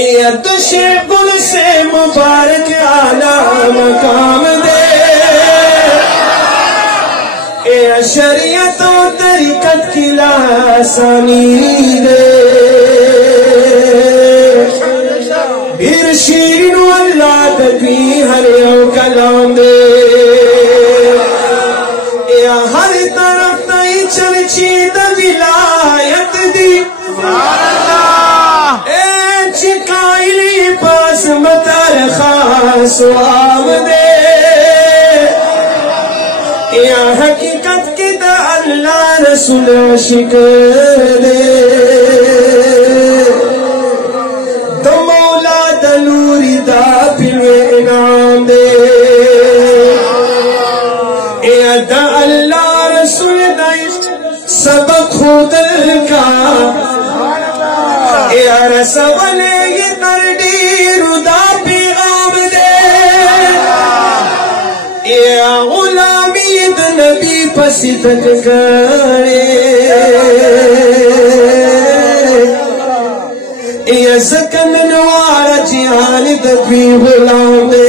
शेखुल से मुबारक आला मकाम दे शरीयत तरीकत की लासानी दे इरशीन अल्लाह तकी हर कलाम दे हर तरफ तई चर्ची विलायत दी चिकाइली पास मतर खास आमदे या हकीकत के दा अल्लाह रसूल आशिक दे तो मौला दलूरी दा पिलवे इनाम दे या दा अल्लाह रसूल दा सबक खुद का यार सवले ये तरडी रुदा पैगाम दे या गुलामीद नबी पसितक करे या सकन नवार जिहान दबी गुलाम दे